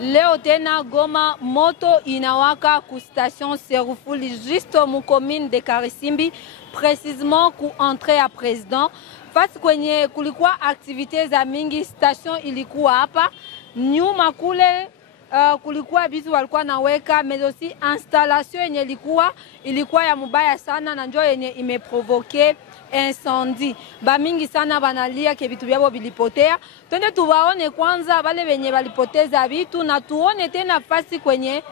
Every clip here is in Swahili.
Leo tena Goma moto inawaka ku station Serufuli juste mu commune de Karisimbi, précisément ku entrée à président. Fasi kwenye kulikuwa activités za mingi, station ilikuwa hapa nyuma kule. Kulikuwa bitu walikuwa naweka, mais aussi installation yenye ilikuwa ya mubaya sana, na njoo yenye imeprovoke incendie. Ba mingi sana banalia ke bitu byabo bilipotea. Twende tuwaone kwanza wale wenye walipoteza vitu, na tuone tena fasi kwenye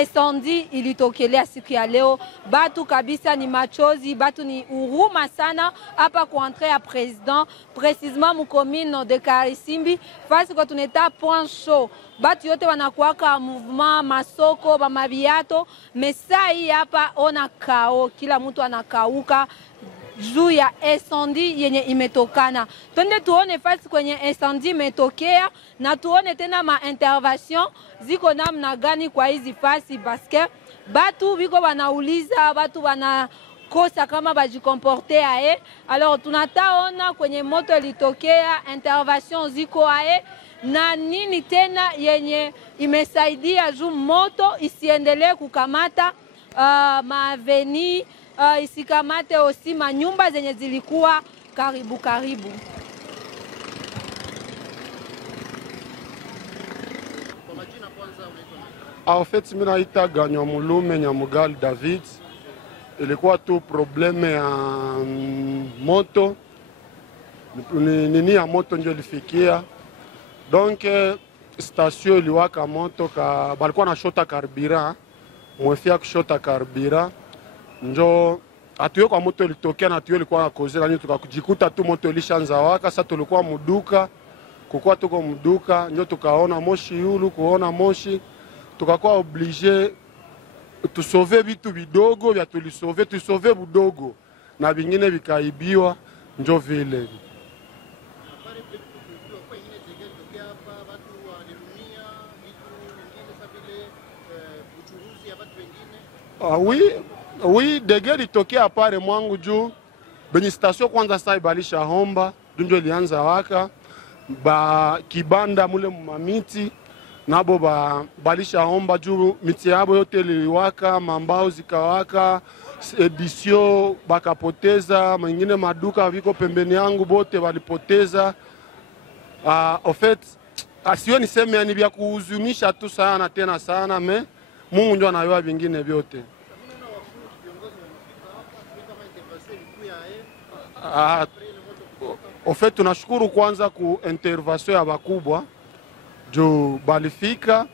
incendie ilitokelea siku ya leo. Batu kabisa ni machozi, batu ni huruma sana hapa ku entrée à président, précisément mu commune de Karisimbi, fasi kwa tuneta point chaud. Batu yote wanakuwaka mouvement masoko ba mabiato, mesa hii hapa ona kao, kila mtu anakauka juu ya incendie yenye imetokana. Twende tuone fasi kwenye incendie imetokea, na tuone tena ma intervention ziko namna gani kwa hizi fasi, parce batu biko wanauliza, batu kosa kama bajikomporte ae. Alors tunataona kwenye moto ilitokea, intervention ziko ae, na nini tena yenye imesaidia juu moto isiendelee kukamata maaveni, isikamate osi manyumba zenye zilikuwa karibu karibu. En fait, mimi naita Ganyamulume Nyamugali David. Ilikuwa tu probleme ya moto, nini ya moto ndio ilifikia. Donc station iliwaka moto, balikuwa na shota karibira, mwefia kushota karibira, njo atuyo kwa moto ilitokea, na atuyo ilikuwa na kozela nyo, tukajikuta tu moto ilishaanza waka. Sasa tulikuwa muduka, kukua tuko muduka, njo tukaona moshi yulu, kuona moshi tukakuwa oblige tusove vitu vidogo vya tusove budogo, na vingine vikaibiwa, njo vile. Oui, dege litokea pale mwangu juu benye station kwanza sai balisha homba, dunjo ilianza waka ba kibanda mule mamiti nabo balisha homba juu miti yabo yote liwaka, mambao zikawaka, edition bakapoteza, mengine maduka viko pembeni yangu bote walipoteza. En fait asiyo niseme yani vya kuhuzunisha tu sana tena sana, me Mungu ndio anayua vingine vyote. En fait tunashukuru kwanza ku intervention ya bakubwa juu balifika,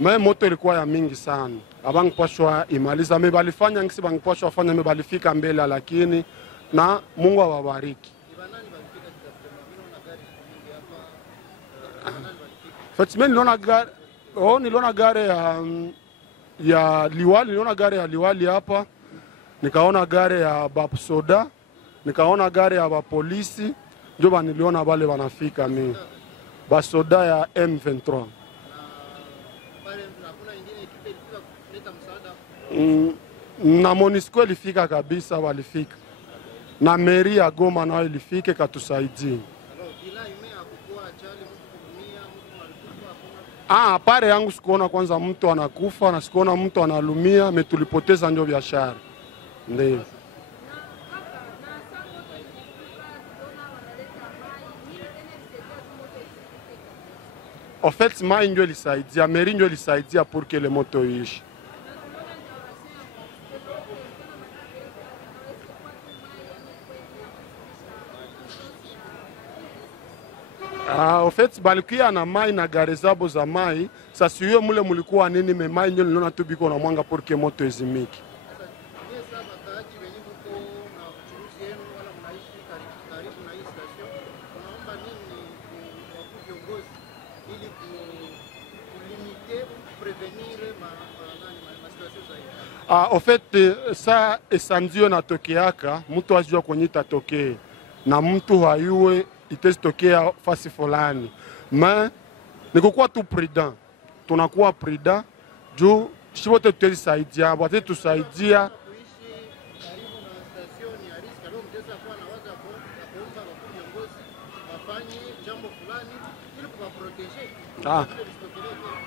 me moto ilikuwa ya mingi sana, abangipashwa imaliza, me balifanya ngisi bangipashwa fanya, me balifika mbele, lakini na Mungu awabariki. Fatima niliona gari ya liwali, niliona gari ya liwali hapa, nikaona gari ya bapsoda, nikaona gari ya bapolisi, njo niliona wale wanafika mimi. Basoda ya M23. Na Monisco ilifika kabisa, walifika. Na meri ya Goma nao ilifike katusaidie. Pare yangu sikuona kwanza mtu anakufa, na sikuona mtu analumia, metulipoteza ndio biashara. Ndio. En fait, mai ndio ilisaidia, meri ndio ilisaidia pour que le moto ishi. En fait, balikuya na mai na gari zabo za mai, sasa hiyo mule mulikuwa nini, me mai ndio niliona tu biko na mwanga pour que moto izimiki. En fait, ça esandio natokeaka, mtu ajua kwenye itatokea, na mtu hayue itestokea fasi fulani. Mais nikukuwa tu prudent, tunakuwa prudent juu shibote tutasaidia, wate tusaidia.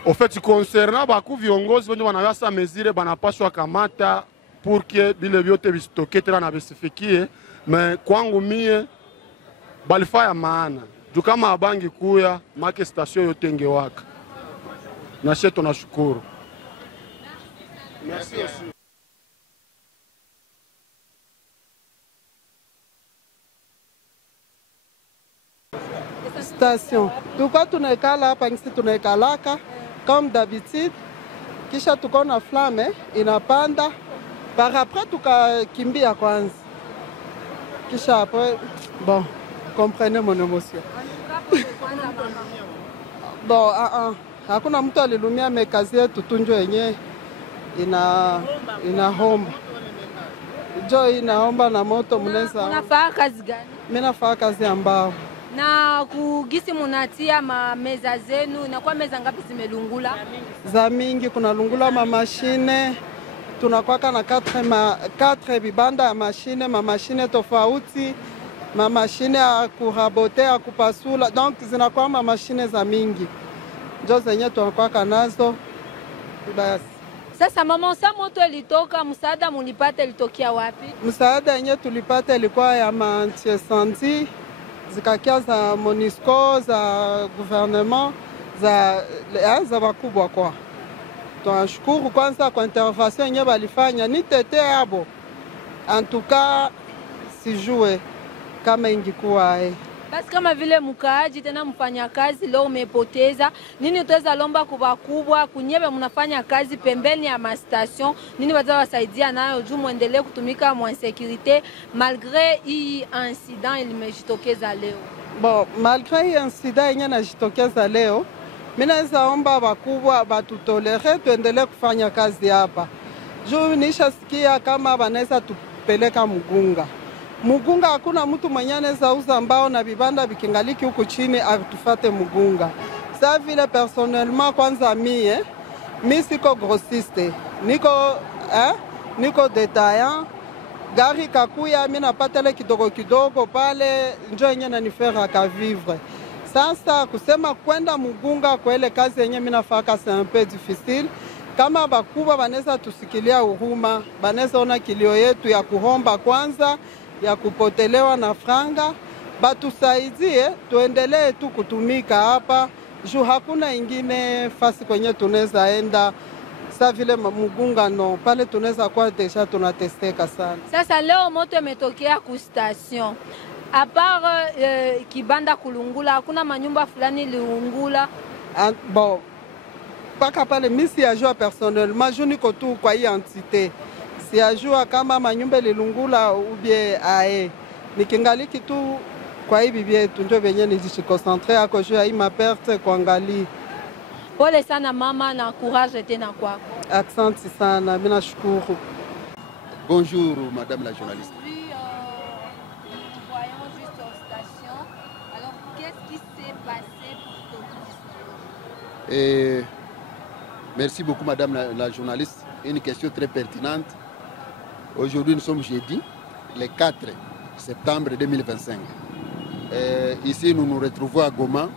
Au fait, concernant baku viongozi wenye wanawasa mesure banapaswa kamata pour que bile vyote visitoke tena na bisifikie, me kwangu mie balifaya maana. Juu kama abangi kuya make station yote ingewaka. Na sisi tunashukuru. Merci aussi. Station. Tulikuwa tunaikala hapa ngisi tunaikalaka comme d'habitude, kisha tuko na flame inapanda, par après tukakimbia kwanza, kisha après bon, comprenez mon émotion. Bon, hakuna mtu alilumia, mekazi yetu tunjo yenye inahomba jo inaomba na moto mneza. Unafanya kazi gani? Mimi nafanya kazi ya mbao. Na kugisi munatia meza zenu, inakuwa meza ngapi zimelungula? Za mingi, kuna lungula mashine, tunakwaka na 4 vibanda ya mashine, mashine tofauti, mashine ya kurabote, ya kupasula, donc zinakuwa mashine za mingi. Njo zenye tunakwaka nazo. Basi. Sasa mama, sa moto ilitoka, msaada mulipata ilitokia wapi? Msaada yenye tulipata ilikuwa ya anti-incendie, zikakia za MONUSCO, za gouvernement, za wakubwa kwa. Tunashukuru kwanza kwa intervention yenye balifanya, ni tete abo. En tout cas, sijue kama ingikuwa Basi kama vile mkaaji tena mfanya kazi leo umepoteza, nini utaweza lomba kwa kubwa kunyebe mnafanya kazi pembeni ya ma station, nini waza wasaidia nayo juu muendelee kutumika mwa sécurité malgré hii incident ilimejitokeza leo? Bon, malgré hii incident yenye najitokeza leo, mimi naweza omba wakubwa batutolere tuendelee kufanya kazi hapa. Juu nishasikia kama wanaweza tupeleka Mugunga hakuna mtu mwenye anaweza uza mbao na vibanda vikingaliki huku chini atufate Mugunga. Sa vile personnellement kwanza mi siko grossiste. Niko détaillant. Gari kakuya mimi napata ile kidogo pale njoo yenye nanifera ka vivre. Sasa kusema kwenda Mugunga kwa ile kazi yenye mimi nafaka c'est un peu difficile. Kama bakubwa wanaweza tusikilia huruma, wanaweza ona kilio yetu ya kuhomba kwanza, ya kupotelewa na franga, batusaidie tuendelee tu kutumika hapa juu hakuna ingine fasi kwenye tunaweza enda. Sa vile Mugunga no pale tunaweza kwa deja tunatesteka sana. Sasa leo moto imetokea ku station. A part kibanda kulungula, hakuna manyumba fulani liungula? Bon, paka pale misi ya jua personnellement, je niko tu kwa hii entité. Si ajua kama manyumba lilungula ubie nikingaliki tu kwa hivi vyetu ndio venye nijikoncentrer ako juu ya hii maperte kuangalia. Pole sana mama na courage tena kwako. Asante sana, mimi nashukuru. Bonjour madame la journaliste. Aujourd'hui, nous voyons juste en station. Alors qu'est-ce qui s'est passé pour ton histoire? Merci beaucoup madame la journaliste. Une question très pertinente. Aujourd'hui, nous sommes jeudi, le 4 septembre 2025. Ici, nous nous retrouvons à Goma,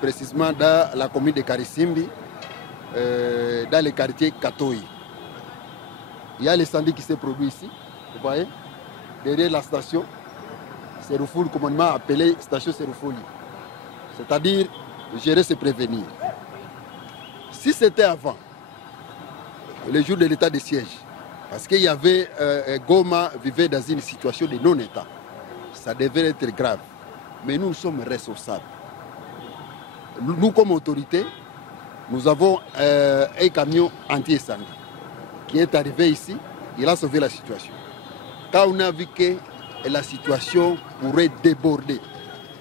précisément dans la commune de Karisimbi, dans le quartier Katoyi. Il y a l'incendie qui s'est produit ici, vous voyez, derrière la station Seroufouli, communément appelée station Seroufouli. C'est-à-dire, gérer, c'est prévenir. Si c'était avant, le jour de l'état de siège, parce qu'il y avait Goma vivait dans une situation de non-état. Ça devait être grave. Mais nous sommes responsables. Nous, comme autorité, nous avons un camion anti-incendie qui est arrivé ici. Il a sauvé la situation. Quand on a vu que la situation pourrait déborder,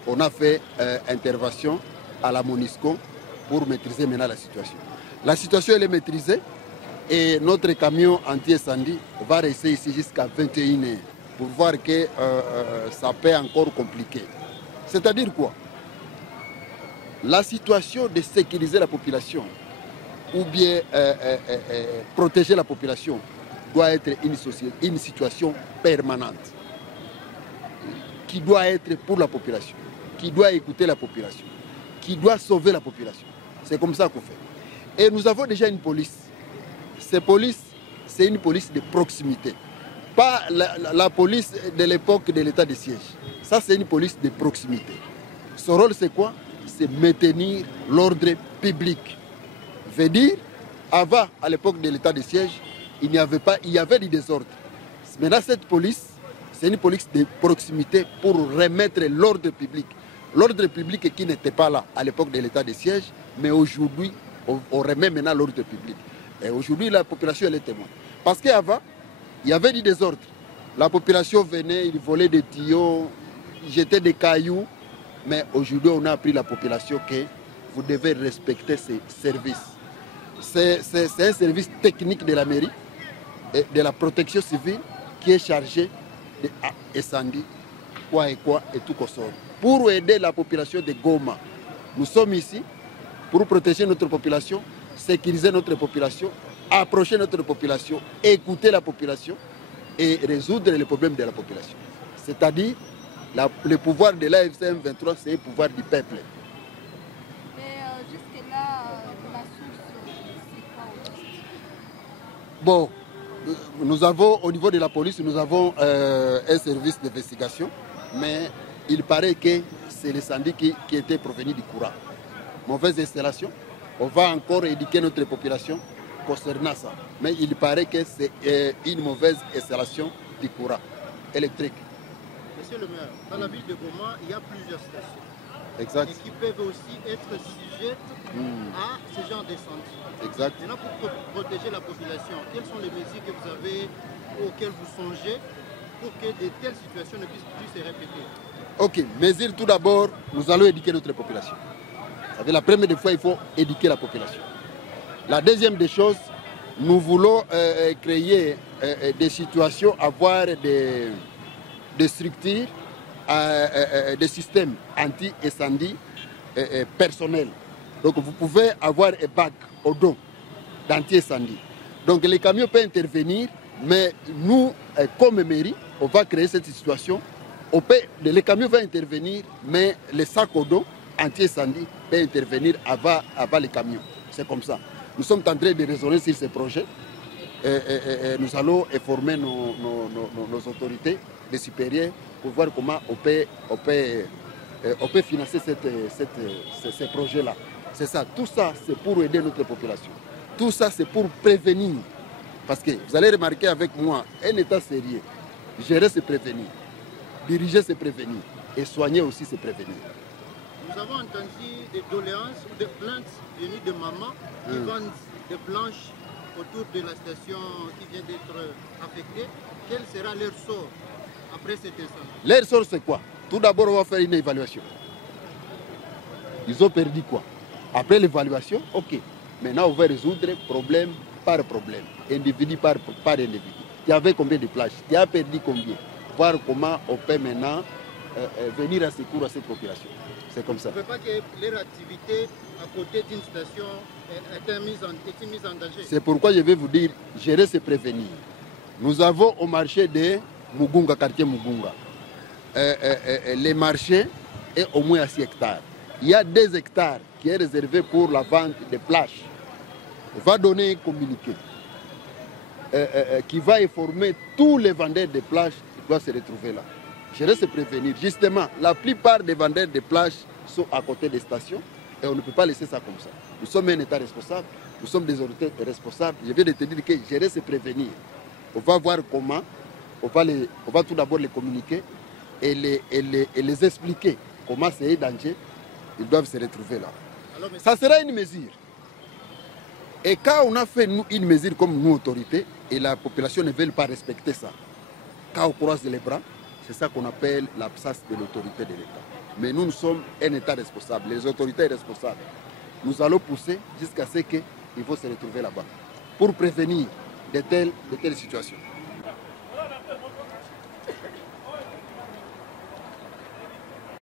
on a fait intervention à la MONUSCO pour maîtriser maintenant la situation. La situation, elle est maîtrisée. Et notre camion anti-incendie va rester ici jusqu'à 21h pour voir que ça peut encore compliquer. C'est-à-dire quoi? La situation de sécuriser la population ou bien protéger la population doit être une situation permanente qui doit être pour la population, qui doit écouter la population, qui doit sauver la population. C'est comme ça qu'on fait. Et nous avons déjà une police. Cette police, c'est une police de proximité. Pas la police de l'époque de l'état de siège. Ça, c'est une police de proximité. Son rôle, c'est quoi? C'est maintenir l'ordre public. Veut dire, avant, à l'époque de l'état de siège, il y avait du désordre. Maintenant, cette police, c'est une police de proximité pour remettre l'ordre public. L'ordre public qui n'était pas là à l'époque de l'état de siège, mais aujourd'hui, on remet maintenant l'ordre public. Et aujourd'hui, la population, elle est témoin. Parce qu'avant, il y avait du désordre. La population venait, ils volaient des tuyaux, ils jetaient des cailloux. Mais aujourd'hui, on a appris la population que vous devez respecter ces services. C'est un service technique de la mairie et de la protection civile qui est chargé d'incendie, quoi et tout qu'on sort. Pour aider la population de Goma, nous sommes ici pour protéger notre population, sécuriser notre population, approcher notre population, écouter la population et résoudre les problèmes de la population. C'est-à-dire, le pouvoir de l'AFC M23, c'est le pouvoir du peuple. Mais jusque-là, la source, c'est quoi au juste? Bon, nous avons, au niveau de la police, nous avons un service d'investigation, mais il paraît que c'est l'incendie qui était provenu du courant. Mauvaise installation. On va encore éduquer notre population concernant ça. Mais il paraît que c'est une mauvaise installation du courant électrique. Monsieur le maire, dans la ville de Goma, il y a plusieurs stations. Exact. Et qui peuvent aussi être sujettes à ce genre d'incendie. Exact. Maintenant, pour protéger la population, quelles sont les mesures que vous avez, auxquelles vous songez, pour que de telles situations ne puissent plus se répéter? Ok, mesure tout d'abord, nous allons éduquer notre population. La première des fois, il faut éduquer la population. La deuxième des choses, nous voulons créer des situations, avoir des structures, des systèmes anti-incendie personnels. Donc vous pouvez avoir un bac au dos d'anti-incendie. Donc les camions peuvent intervenir, mais nous, comme mairie, on va créer cette situation. Les camions vont intervenir, mais les sacs au dos anti-incendie peuvent intervenir avant les camions. C'est comme ça. Nous sommes en train de raisonner sur ces projets. Nous allons informer nos autorités, les supérieurs, pour voir comment on peut financer ces projets-là. C'est ça. Tout ça, c'est pour aider notre population. Tout ça, c'est pour prévenir. Parce que vous allez remarquer avec moi, un état sérieux, gérer, c'est prévenir. Diriger, c'est prévenir. Et soigner aussi, c'est prévenir. Nous avons entendu des doléances ou des plaintes venues de mamans qui vendent des planches autour de la station qui vient d'être affectée. Quel sera leur sort après cet incendie? Leur sort, c'est quoi? Tout d'abord, on va faire une évaluation. Ils ont perdu quoi? Après l'évaluation, ok. Maintenant, on va résoudre problème par problème, individu par individu. Tu avais combien de plages? Tu as perdu combien? Voir comment on peut maintenant venir à secours à cette population. C'est comme ça. Vous ne pouvez pas que leur activité à côté d'une station est mise en danger. C'est pourquoi je vais vous dire, gérer, c'est prévenir. Nous avons au marché de Mugunga, quartier Mugunga, les marchés est au moins à 6 hectares. Il y a 2 hectares qui est réservé pour la vente de plages. On va donner un communiqué qui va informer tous les vendeurs de plages qui doivent se retrouver là. Je vais se prévenir. Justement, la plupart des vendeurs de plages sont à côté des stations et on ne peut pas laisser ça comme ça. Nous sommes un État responsable, nous sommes des autorités responsables. Je viens de te dire que je vais se prévenir. On va voir comment, on va tout d'abord les communiquer et les expliquer comment c'est un danger. Ils doivent se retrouver là. Alors, ça sera une mesure. Et quand on a fait une mesure comme nous, autorités, et la population ne veut pas respecter ça, quand on croise les bras, c'est ça qu'on appelle l'absence de l'autorité de l'État. Mais nous sommes un État responsable, les autorités responsables. Nous allons pousser jusqu'à ce qu'il faut se retrouver là-bas pour prévenir de telles situations.